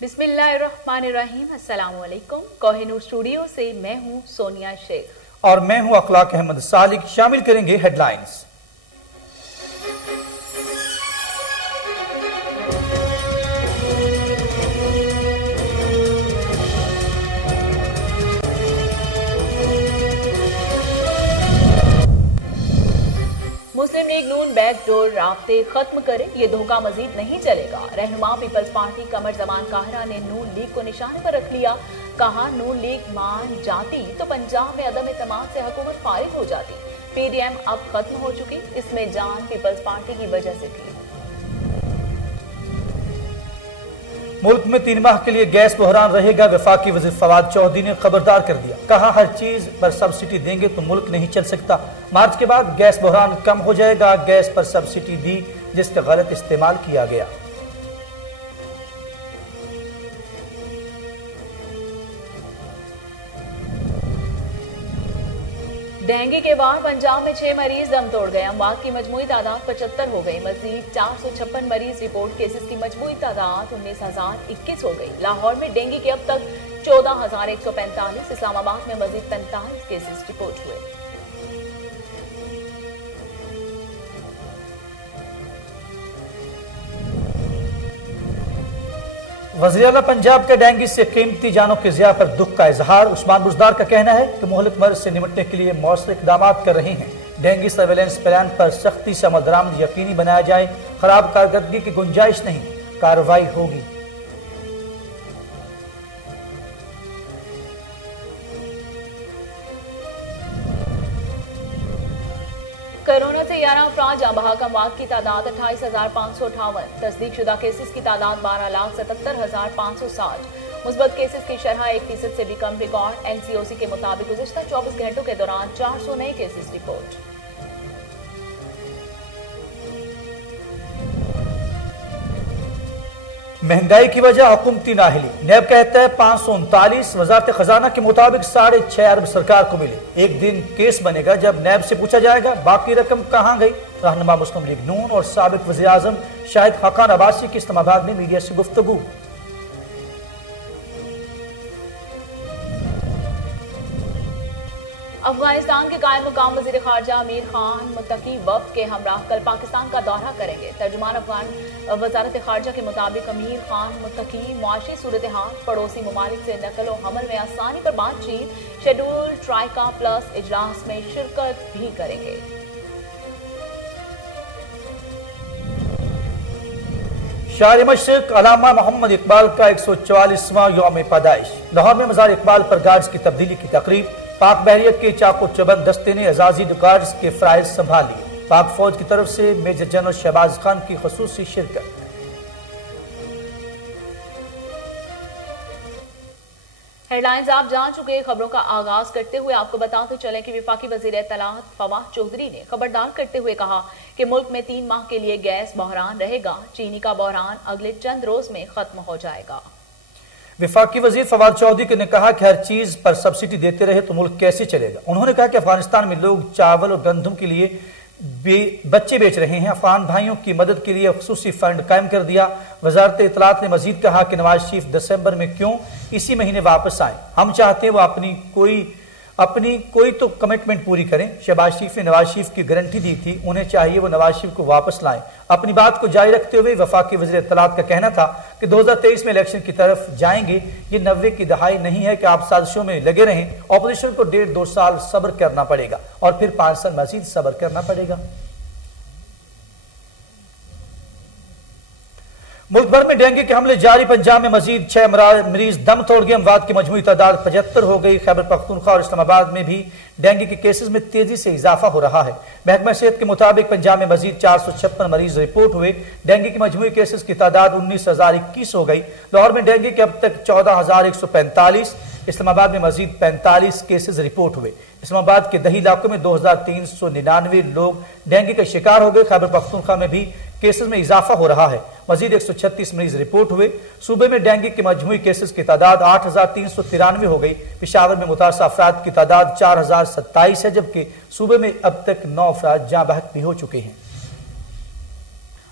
बिस्मिल्लाहिर्रहमानिर्रहीम। अस्सलाम वालेकुम। कोहिनूर स्टूडियो से मैं हूं सोनिया शेख और मैं हूं अखलाक अहमद सालिक। शामिल करेंगे हेडलाइंस। मुस्लिम लीग नून बैकडोर राब्ते खत्म करे, ये धोखा मजीद नहीं चलेगा। रहनुमा पीपल्स पार्टी कमर जमान काहरा ने नून लीग को निशाने पर रख लिया। कहा, नून लीग मान जाती तो पंजाब में अदम एतमाद से हुकूमत फारिग हो जाती। पीडीएम अब खत्म हो चुकी, इसमें जान पीपल्स पार्टी की वजह से थी। मुल्क में 3 माह के लिए गैस बहरान रहेगा। वफाकी वज़ीर फवाद चौधरी ने खबरदार कर दिया। कहा, हर चीज पर सब्सिडी देंगे तो मुल्क नहीं चल सकता। मार्च के बाद गैस बहरान कम हो जाएगा। गैस पर सब्सिडी दी जिसका गलत इस्तेमाल किया गया। डेंगू के बाद पंजाब में 6 मरीज दम तोड़ गए। अमवात की मजमूई तादाद 75 हो गई। मजीद 456 मरीज रिपोर्ट। केसेस की मजमूई तादाद 19,021 हो गई। लाहौर में डेंगू के अब तक 14,145। इस्लामाबाद में मजीद 45 केसेस रिपोर्ट हुए। वज़ीर आला पंजाब के डेंगू से कीमती जानों के ज़िया पर दुख का इजहार। उस्मान बुज़दार का कहना है कि मुहलिक मर्ज से निपटने के लिए मौसर इक़दाम कर रहे हैं। डेंगू सर्वेलेंस प्लान पर सख्ती से अमल दरामद यकीनी बनाया जाए। खराब कारकर्दगी की गुंजाइश नहीं, कार्रवाई होगी। कोरोना से 11 अफराद जाँ बहक। अमवात की तादाद 28,558। तस्दीक शुदा केसेस की तादाद 12,77,560। मुस्बत केसेस की शरह 1% से भी कम रिकॉर्ड। एनसीओसी के मुताबिक गुज़िश्ता 24 घंटों के दौरान 400 नए केसेस रिपोर्ट। महंगाई की वजह हुकूमती नाहिली। नैब कहता है 539। वजारत खजाना के मुताबिक 6.5 अरब सरकार को मिले। एक दिन केस बनेगा जब नैब से पूछा जाएगा बाकी रकम कहां गई। रहनुमा मुस्लिम लीग नून और साबिक वज़ीर आज़म शाहिद खाकान अब्बासी की इस्लामाबाद में मीडिया से गुफ्तगू। अफगानिस्तान के कायम मुकाम वज़ीर ख़ारजा अमीर खान मुत्तकी वफ़द के हमराह कल पाकिस्तान का दौरा करेंगे। तर्जुमान अफगान वज़ारत ख़ारजा के मुताबिक अमीर खान मुत्तकी मुआशी सूरत हाल, पड़ोसी ममालिक से नकल व हमल में आसानी पर बातचीत, शेड्यूल ट्राइका प्लस इजलास में शिरकत भी करेंगे। शायर मशरिक़ अल्लामा मोहम्मद इकबाल का 144वां यौम पैदाइश। लाहौर में मज़ार इकबाल पर गार्ड्स की तब्दीली की तकरीब। पाक बहरियत के चाको चबंद दस्ते ने एजाजी गार्ड्स के फ्राइज संभाल लिए। पाक फौज की तरफ से मेजर जनरल शहबाज खान की खुसूसी शिरकत। हेडलाइंस आप जान चुके। खबरों का आगाज करते हुए आपको बताते चलें कि वफाकी वज़ीर इत्तलात फवाद चौधरी ने खबरदार करते हुए कहा कि मुल्क में 3 माह के लिए गैस बहरान रहेगा। चीनी का बहरान अगले चंद रोज में खत्म हो जाएगा। वफाकी वजीर फवाद चौधरी ने कहा कि हर चीज पर सब्सिडी देते रहे तो मुल्क कैसे चलेगा। उन्होंने कहा कि अफगानिस्तान में लोग चावल और गंदम के लिए बच्चे बेच रहे हैं। अफगान भाइयों की मदद के लिए खुसूसी फंड कायम कर दिया। वजारत इत्तलात ने मजीद कहा कि नवाज शरीफ दिसंबर में क्यों इसी महीने वापस आए। हम चाहते हैं वो अपनी कोई तो कमिटमेंट पूरी करें। शहबाज शरीफ ने नवाज शरीफ की गारंटी दी थी, उन्हें चाहिए वो नवाज शरीफ को वापस लाएं। अपनी बात को जारी रखते हुए वफाकी वज़ीर इत्तलात का कहना था कि 2023 में इलेक्शन की तरफ जाएंगे। ये 90 की दहाई नहीं है कि आप साजिशों में लगे रहें। ऑपोजिशन को 1.5-2 साल सब्र करना पड़ेगा और फिर 5 साल मजीद सब्र करना पड़ेगा। मुल्क भर में डेंगू के हमले जारी। पंजाब में मजीद 6 मरीज दम तोड़ गए। अमवात की मजमूई तादाद 75 हो गई। खैबर पख्तूनख्वा और इस्लामाबाद में भी डेंगू के केसेस में तेजी से इजाफा हो रहा है। महकमा सेहत के मुताबिक पंजाब में मजीद 456 मरीज रिपोर्ट हुए। डेंगू की मजमूई केसेस की तादाद 19,021 हो गई। लाहौर में डेंगू के अब तक 14,145। इस्लामाबाद में मजीद 45 केसेस रिपोर्ट हुए। इस्लामाबाद के दही इलाकों में 2,399 लोग डेंगू का शिकार हो गए। खैबर पख्तूनख्वा में भी केसेस में इजाफा हो रहा है। मजीद 136 मरीज रिपोर्ट हुए। सूबे में डेंगू के मजमूई केसेस की तादाद 8,393 हो गई। पेशावर में मुतासर अफराद की तादाद 4,027 है, जबकि सूबे में अब तक 9 अफराद जाँ बहक भी हो चुके हैं।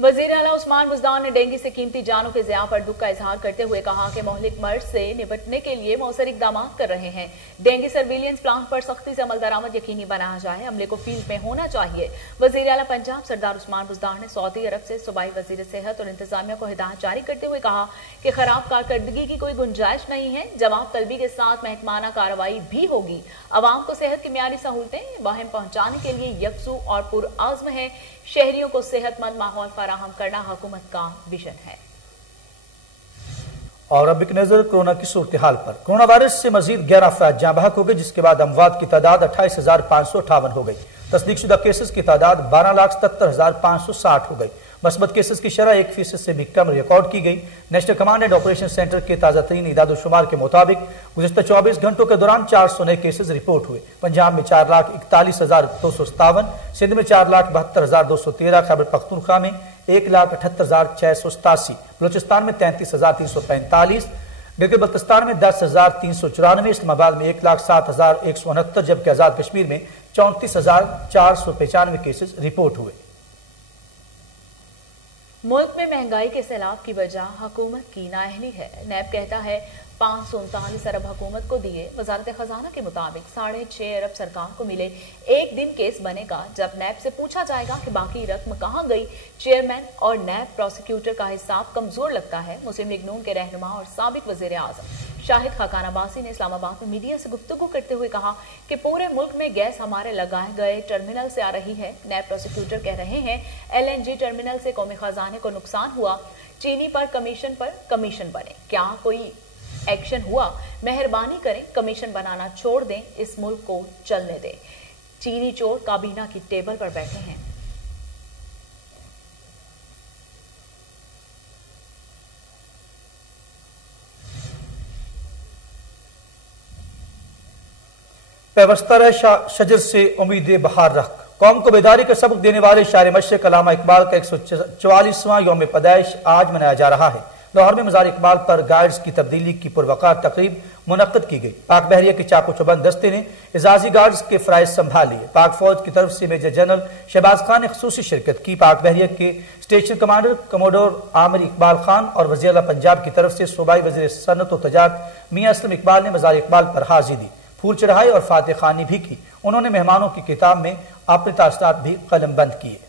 वजीर आला उस्मान बुज़दान ने डेंगू से कीमती जानों के ज़िया पर दुख का इजहार करते हुए कहा कि मोहलिक मर्ज से निपटने के लिए मौसर इकदाम कर रहे हैं। डेंगू सर्विलियंस प्लान पर सख्ती से अमल दरामद यकीनी बनाया जाए, अमले को फील्ड में होना चाहिए। वजीर आला पंजाब सरदार उस्मान बुज़दान ने सऊदी अरब से सूबाई वजीर सेहत और इंतजामिया को हिदायत जारी करते हुए कहा कि खराब कारकर्दगी की कोई गुंजाइश नहीं है, जवाब तलबी के साथ महकमाना कार्रवाई भी होगी। अवाम को सेहत की मियारी सहूलतें बहम पहुंचाने के लिए यकसू और पुरआज़्म है। शहरियों को सेहतमंद माहौल फराहम करना हुकूमत का विजन है। और अब एक नजर कोरोना की सूरत हाल पर। कोरोना वायरस से मजीद 11 अफराद जाँ बहक हो गए, जिसके बाद अमवात की तादाद 28,558 हो गई। तस्दीक शुदा केसेस की तादाद 12,77,560 हो गई। मस्बत केसेस की शरह 1% से भी कम रिकॉर्ड की गई। National command and operation centre के ताज़ा तरीन इदाद शुमार के मुताबिक गुज़िश्ता 24 घंटों के दौरान 400 नए केसेस रिपोर्ट हुए। पंजाब में 4,41,257, सिंध में 4,72,213, खैबर पख्तूनख्वा में 1,78,687, बलोचिस्तान में 33,345, गिलगित बल्तिस्तान में 10,394, इस्लामाबाद में 1,07,169, जबकि आजाद कश्मीर में 34,495 केसेस रिपोर्ट हुए। मुल्क में महंगाई के सैलाब की वजह हुकूमत की नाअहली है। नैब कहता है 539 अरब हुकूमत को दिए। वजारत खजाना के मुताबिक 6.5 अरब सरकार को मिले। एक दिन केस बनेगा जब नैब से पूछा जाएगा कि बाकी रकम कहां गई। चेयरमैन और नैब प्रोसिक्यूटर का हिसाब कमजोर लगता है। मुस्लिम लीग नून के रहनुमा और साबिक वजीर आजम शाहिद खाकान अब्बासी ने इस्लामाबाद में मीडिया से गुफ्तगू करते हुए कहा कि पूरे मुल्क में गैस हमारे लगाए गए टर्मिनल से आ रही है। नैब प्रोसिक्यूटर कह रहे हैं LNG टर्मिनल से कौमी खजाने को नुकसान हुआ। चीनी पर कमीशन बने, क्या कोई एक्शन हुआ? मेहरबानी करें कमीशन बनाना छोड़ दें, इस मुल्क को चलने दें। चीनी चोर काबीना की टेबल पर बैठे हैं। पैवस्तर शजर से उम्मीद बहार रख। कौम को बेदारी का सबक देने वाले शायर मशरिक अल्लामा इकबाल का 144वां यौम पैदाइश आज मनाया जा रहा है। लाहौर में मज़ार इकबाल पर गाइड्स की तब्दीली की पुरवकार तकरीब मुनक्कद की गई। पाक बहरिया के चाको चौबंद दस्ते ने एजाजी गार्ड्स के फ़राइज़ संभाल लिए। पाक फौज की तरफ से मेजर जनरल शहबाज खान ने खुसूसी शिरकत की। पाक बहरिया के station commander commodore Aamir Iqbal Khan और वज़ीर आला पंजाब की तरफ से सूबाई वज़ीर सनत व तजारत मियां असलम इकबाल ने मज़ार इकबाल पर हाजिरी दी, फूल चढ़ाए और फातिह खानी भी की। उन्होंने मेहमानों की किताब में अपने तासरात भी कलमबंद किए।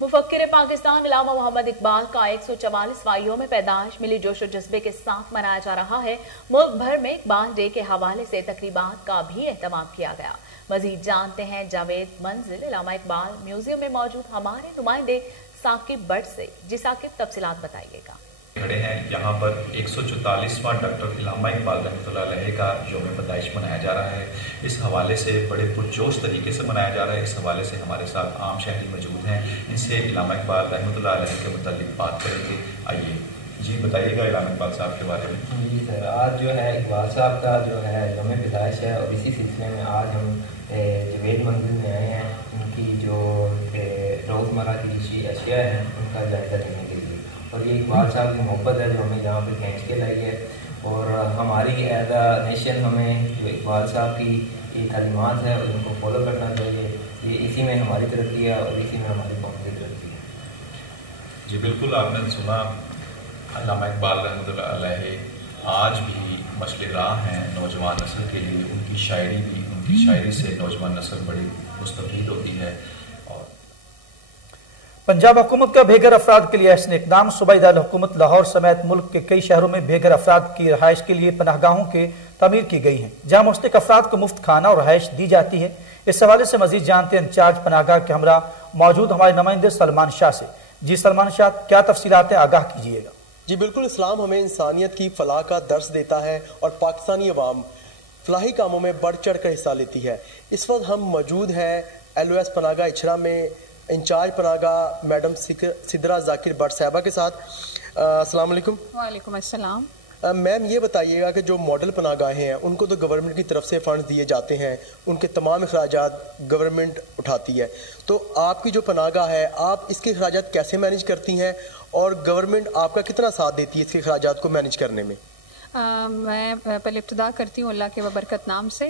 मुफक्किर पाकिस्तान अल्लामा मोहम्मद इकबाल का 144वां यौम पैदाइश मिली जोश और जज्बे के साथ मनाया जा रहा है। मुल्क भर में इकबाल डे के हवाले से तकरीबात का भी एहतमाम किया गया। मजीद जानते हैं जावेद मंजिल अल्लामा इकबाल म्यूजियम में मौजूद हमारे नुमाइंदे साकिब बट से। जी साकिब, तफसीलात बताइएगा। खड़े हैं यहाँ पर 144वां डॉक्टर अल्लामा इकबाल रहमतुल्लाह अलैह का यौम पैदाइश मनाया जा रहा है। इस हवाले से बड़े पुरजोश तरीके से मनाया जा रहा है। इस हवाले से हमारे साथ आम शहरी मौजूद हैं, इनसे अल्लामा इकबाल रहमतुल्लाह अलैह के मुतालिक बात करेंगे। आइए जी बताइएगा अल्लामा इकबाल साहब के बारे में। जी सर, आज जो है इकबाल साहब का जो है यौम पैदाइश है और इसी सिलसिले में आज हम जवेद मंजिल में आए हैं। उनकी जो रोज़मर्रा की अशिया हैं उनका जायज़ा लेने के लिए, और ये इकबाल साहब की मोहब्बत है जो हमें यहाँ पर खींच के लाई है। और हमारी एज अ नेशन हमें जो इकबाल साहब की ये तालीमात है और उनको फॉलो करना चाहिए। ये इसी में हमारी तरक्की है और इसी में हमारी कौम की तरक्की है। जी बिल्कुल, आपने सुना अल्लामा इकबाल रहमतुल्लाह अलैह आज भी मशले राह हैं नौजवान नस्ल के लिए। उनकी शायरी से नौजवान नस्ल बड़ी मुस्तफीद होती है। और पंजाब हुकूमत का बेघर अफराद के लिए अहसन इकदाम। सूबाई दारुल हुकूमत लाहौर समेत मुल्क के कई शहरों में बेघर अफराद की रहाइश के लिए पनाहगाहों के तमीर की गई हैं, जहाँ मुस्तहिक अफराद को मुफ्त खाना और रहाइश दी जाती है। इस हवाले से मजीद जानते हैं इंचार्ज पनाहगाह के हमरा मौजूद हमारे नुमाइंदे सलमान शाह से। जी सलमान शाह, क्या तफसीलात है, आगाह कीजिएगा। जी बिल्कुल, इस्लाम हमें इंसानियत की फलाह का दर्स देता है और पाकिस्तानी अवाम फलाही कामों में बढ़ चढ़ कर हिस्सा लेती है। इस वक्त हम मौजूद हैं LOS पनाहगाह इछरा में इंचार्ज पनाहगाह मैडम सिद्रा जाकिर भट्ट साहबा के साथ। अस्सलाम वालेकुम। वालेकुम अस्सलाम। मैम ये बताइएगा कि जो मॉडल पनाहगाहें हैं उनको तो गवर्नमेंट की तरफ से फंड दिए जाते हैं, उनके तमाम अखराजात गवर्नमेंट उठाती है, तो आपकी जो पनाहगाह है आप इसके अखराजात कैसे मैनेज करती हैं और गवर्नमेंट आपका कितना साथ देती है इसके अखराजात को मैनेज करने में? मैं पहले इब्तिदा करती हूँ अल्लाह के बरकत नाम से।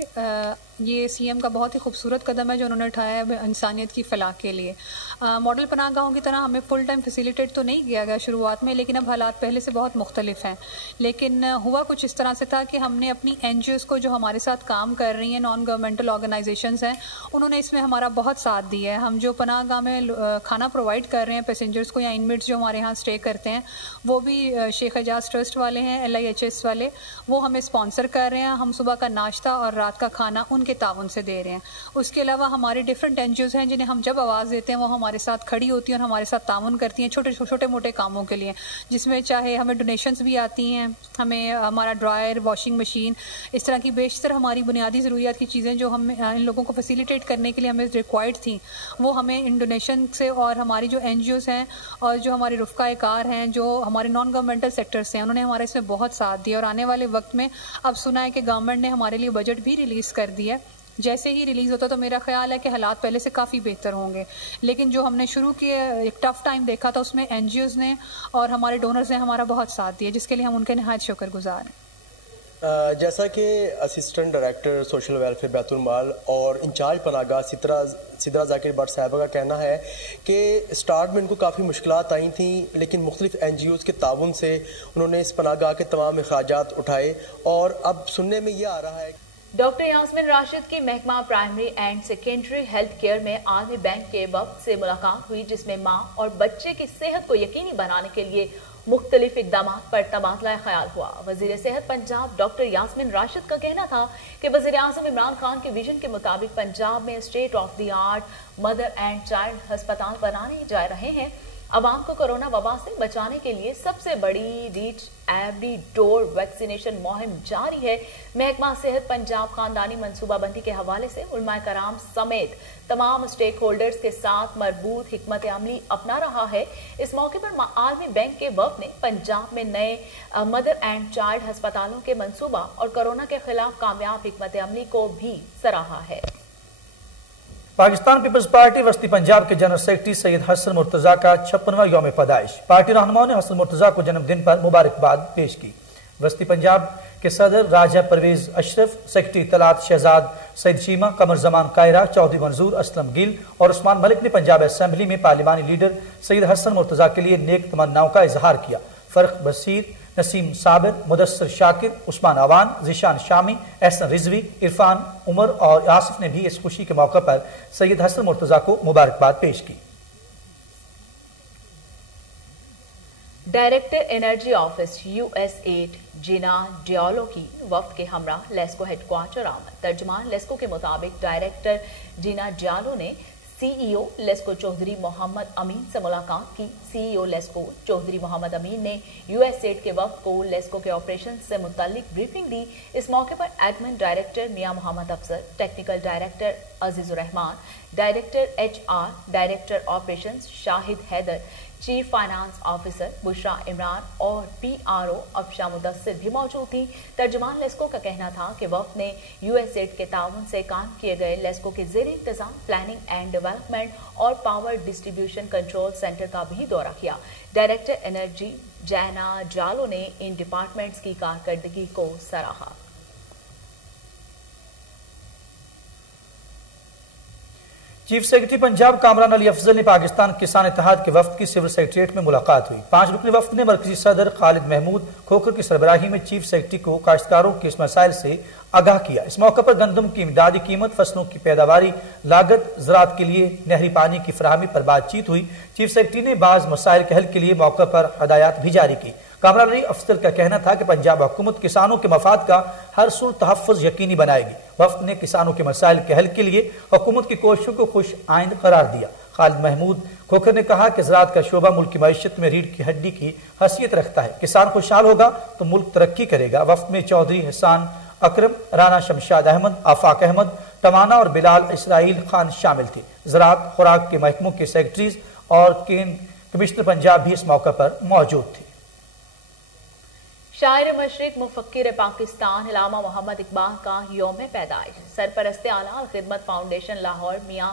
یہ CM کا بہت ہی خوبصورت قدم ہے جو انہوں نے اٹھایا ہے انسانیت کی فلاح کے لیے. ماڈل پناہ گاہوں کی طرح ہمیں فل ٹائم فیسیلیٹیٹ تو نہیں کیا گیا شروعات میں، لیکن اب حالات پہلے سے بہت مختلف ہیں. لیکن ہوا کچھ اس طرح سے تھا کہ ہم نے اپنی NGOs کو جو ہمارے ساتھ کام کر رہی ہیں، نان گورنمنٹل آرگنائزیشنز ہیں، انہوں نے اس میں ہمارا بہت ساتھ دیا ہے. ہم جو پناہ گاہ میں کھانا پرووائڈ کر رہے ہیں پیسنجرز کو یا انمیٹس جو ہمارے یہاں اسٹے کرتے ہیں، وہ بھی شیخ اعجاز ٹرسٹ والے ہیں، LIHS والے، وہ ہمیں اسپانسر کر رہے ہیں. ہم صبح کا ناشتہ اور رات کا کھانا ان کے تعاون سے دے رہے ہیں. اس کے علاوہ ہمارے ڈفرینٹ NGOs ہیں جنہیں ہم جب آواز دیتے ہیں وہ ہمارے ساتھ کھڑی ہوتی ہیں اور ہمارے ساتھ تعاون کرتی ہیں چھوٹے موٹے کاموں کے لیے، جس میں چاہے ہمیں ڈونیشنز بھی آتی ہیں، ہمیں ہمارا ڈرائر، واشنگ مشین، اس طرح کی بیشتر ہماری بنیادی ضروریات کی چیزیں جو ہم ان لوگوں کو فیسیلیٹیٹ کرنے کے لیے ہمیں ریکوائرڈ تھیں، وہ ہمیں ان ڈونیشن سے، اور ہماری جو NGOs ہیں اور جو ہمارے رفقائے کار ہیں، جو ہمارے نان گورنمنٹل سیکٹرز ہیں، انہوں نے ہمارے اس میں بہت ساتھ دیا. اور آنے والے وقت میں اب سنا ہے کہ گورنمنٹ نے ہمارے لیے بجٹ بھی ریلیز کر دیا. جیسے ہی ریلیز ہوتا تو میرا خیال ہے کہ حالات پہلے سے کافی بہتر ہوں گے. لیکن جو ہم نے شروع کیے ایک ٹف ٹائم دیکھا تھا، اس میں NGOs نے اور ہمارے ڈونرز نے ہمارا بہت ساتھ دیا، جس کے لیے ہم ان کے نہایت شکر گزار ہیں. جیسا کہ اسسٹنٹ ڈائریکٹر سوشل ویلفیئر بیت المال اور انچارج پناہ گاہ سدرا ذاکر بٹ صاحبہ کا کہنا ہے کہ اسٹارٹ میں ان کو کافی مشکلات آئی تھیں، لیکن مختلف NGOs کے تعاون سے انہوں نے اس پناہ گاہ کے تمام اخراجات اٹھائے، اور اب سننے میں یہ آ رہا ہے. ڈاکٹر یاسمین راشد کی محکمہ primary and secondary health care میں عالمی بینک کے وفد سے ملاقات ہوئی، جس میں ماں اور بچے کی صحت کو یقینی بنانے کے لیے مختلف اقدامات پر تبادلہ خیال ہوا. وزیر صحت پنجاب ڈاکٹر یاسمین راشد کا کہنا تھا کہ وزیر اعظم عمران خان کے ویژن کے مطابق پنجاب میں state of the art mother and child ہسپتال بنانے جا رہے ہیں. عوام کو کورونا وبا سے بچانے کے لیے سب سے بڑی ریچ ایوری ڈور ویکسینیشن مہم جاری ہے. محکمہ صحت پنجاب خاندانی منصوبہ بندی کے حوالے سے علماء کرام سمیت تمام اسٹیک ہولڈرز کے ساتھ مربوط حکمت عملی اپنا رہا ہے. اس موقع پر عالمی بینک کے وفد نے پنجاب میں نئے مدر اینڈ چائلڈ ہسپتالوں کے منصوبہ اور کورونا کے خلاف کامیاب حکمت عملی کو بھی سراہا ہے. پاکستان پیپلز پارٹی وسطی پنجاب کے جنرل سیکرٹری سید حسن مرتضیٰ کا 56واں یوم پیدائش. پارٹی رہنماؤں نے حسن مرتضیٰ کو جنم دن پر مبارکباد پیش کی. وسطی پنجاب کے صدر راجہ پرویز اشرف، سیکرٹری اطلاعات شہزاد سید چیمہ، قمر زمان قائرہ، چودھری منظور اسلم گل اور عثمان ملک نے پنجاب اسمبلی میں پارلیمانی لیڈر سید حسن مرتضیٰ کے لیے نیک تمناؤں کا اظہار کیا. فرق بصیر، نسیم صابر، مدثر شاکر، عثمان عوان، ذیشان شامی، احسن رضوی، عرفان عمر اور آصف نے بھی اس خوشی کے موقع پر سید حسن مرتضیٰ کو مبارکباد پیش کی. ڈائریکٹر انرجی آفس US8 جینا ڈیالو کی وفد کے ہمراہ لیسکو ہیڈ کوارٹر آمد. ترجمان لیسکو کے مطابق ڈائریکٹر جینا ڈیالو نے CEO لیسکو چودھری محمد امین سے ملاقات کی. CEO لیسکو چودھری محمد امین نے US8 کے وفد کو لیسکو کے آپریشن سے متعلق بریفنگ دی. اس موقع پر admin director Mian Muhammad Afsar, technical director Aziz ur-Rehman, director HR، director operations Shahid Haider, chief finance officer Bushra Imran اور PRO افشا مدثر بھی موجود تھیں. ترجمان لیسکو کا کہنا تھا کہ وفد نے US8 کے تعاون سے کام کیے گئے لیسکو کے زیر انتظام پلاننگ اینڈ ڈیولپمنٹ اور پاور ڈسٹریبیوشن کنٹرول سینٹر کا بھی دورہ کیا. ڈائریکٹر انرجی جینا جالو نے ان ڈپارٹمنٹس کی کارکردگی کو سراہا. چیف سیکرٹری پنجاب کامران علی افضل نے پاکستان کسان اتحاد کے وفد کی سول سیکریٹریٹ میں ملاقات ہوئی. 5 رکنی وفد نے مرکزی صدر خالد محمود کھوکھر کی سربراہی میں چیف سیکرٹری کو کاشتکاروں کے اس مسائل سے آگاہ کیا. اس موقع پر گندم کی امدادی قیمت، فصلوں کی پیداواری، لاگت، زراعت کے لیے نہری پانی کی فراہمی پر بات چیت ہوئی. چیف سیکرٹری نے بعض مسائل کے حل کے لیے موقع پر ہدایات بھی جاری کی. کامران علی افضل کا کہنا تھا کہ پنجاب حکومت کسانوں کے مفاد کا ہر سو تحفظ یقینی بنائے گی. وفد نے کسانوں کے مسائل کے حل کے لیے حکومت کی کوششوں کو خوش آئند قرار دیا. خالد محمود کھوکھر نے کہا کہ زراعت کا شعبہ ملک کی معیشت میں ریڑھ کی ہڈی کی حیثیت رکھتا ہے. کسان خوشحال ہوگا تو ملک ترقی کرے گا. وفد میں چودھری حسان اکرم، رانا شمشاد احمد، آفاق احمد، توانا اور بلال اسرائیل خان شامل تھے. زراعت خوراک کے محکموں کے سیکرٹریز اور کمشنر پنجاب بھی اس موقع پر موجود تھے. شاعر مشرق مفکر پاکستان علامہ محمد اقبال کا یوم پیدائش. سرپرست اعلیٰ خدمت فاؤنڈیشن لاہور میاں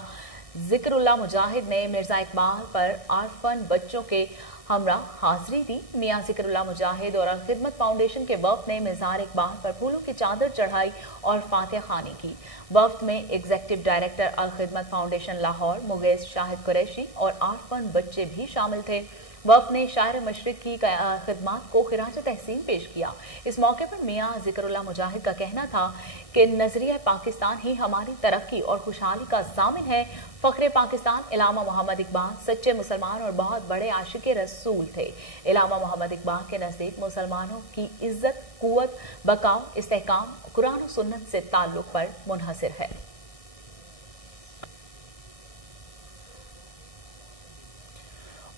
ذکر اللہ مجاہد نے مرزا اقبال پر آرفن بچوں کے हमरा हाजिरी दी। मियां जिक्रुल्लाह मुजाहिद और खिदमत फाउंडेशन के वफ्द ने मज़ार इकबाल पर फूलों की चादर चढ़ाई और फातिहा खानी की। वफ्द में एग्जीक्यूटिव डायरेक्टर अल खिदमत फाउंडेशन लाहौर मुगेश शाहिद कुरैशी और 8 फन बच्चे भी शामिल थे। वफ्द ने शायर मशरिक की खिदमत को खिराज तहसीन पेश किया। इस मौके पर मियां जिक्रुल्लाह मुजाहिद का कहना था कि नजरिया पाकिस्तान ही हमारी तरक्की और खुशहाली का ज़ामिन है। फख्रे पाकिस्तान इलामा मोहम्मद इकबाल सच्चे मुसलमान और बहुत बड़े आशिक रसूल थे। इलामा मोहम्मद इकबाल के नज़दीक मुसलमानों की इज्जत, कुव्वत, बकाव, इस्तेहकाम कुरान और सुन्नत से ताल्लुक पर मुनहसर है।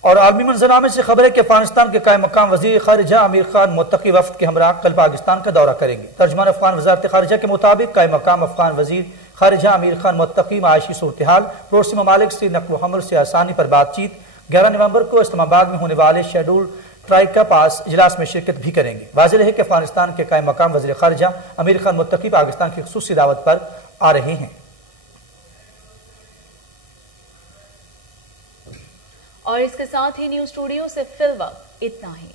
और आलमी मंजरनामे से खबर है कि अफगानिस्तान के कायम मकाम वज़ीर खारिजा आमिर खान मुत्तकी वफ्द के हमरा कल पाकिस्तान का दौरा करेंगे। तर्जमान अफगान वज़ारत खारिजा के मुताबिक कायम मकाम अफगान वज़ीर खारिजा आमिर खान मुत्तकी माशी सूरत हाल, पड़ोसी ममालिक से नक़ल व हमल से आसानी पर बातचीत 11 नवंबर को इस्लामाबाद में होने वाले शेड्यूल ट्राइब का पास इजलास में शिरकत भी करेंगे। वाज़ेह है कि अफगानिस्तान के कायम मकाम वज़ीर खारिजा आमिर खान मुत्तकी पाकिस्तान की ख़ुसूसी दावत पर आ रहे हैं। और इसके साथ ही न्यूज़ स्टूडियो से फिल वक्त इतना ही।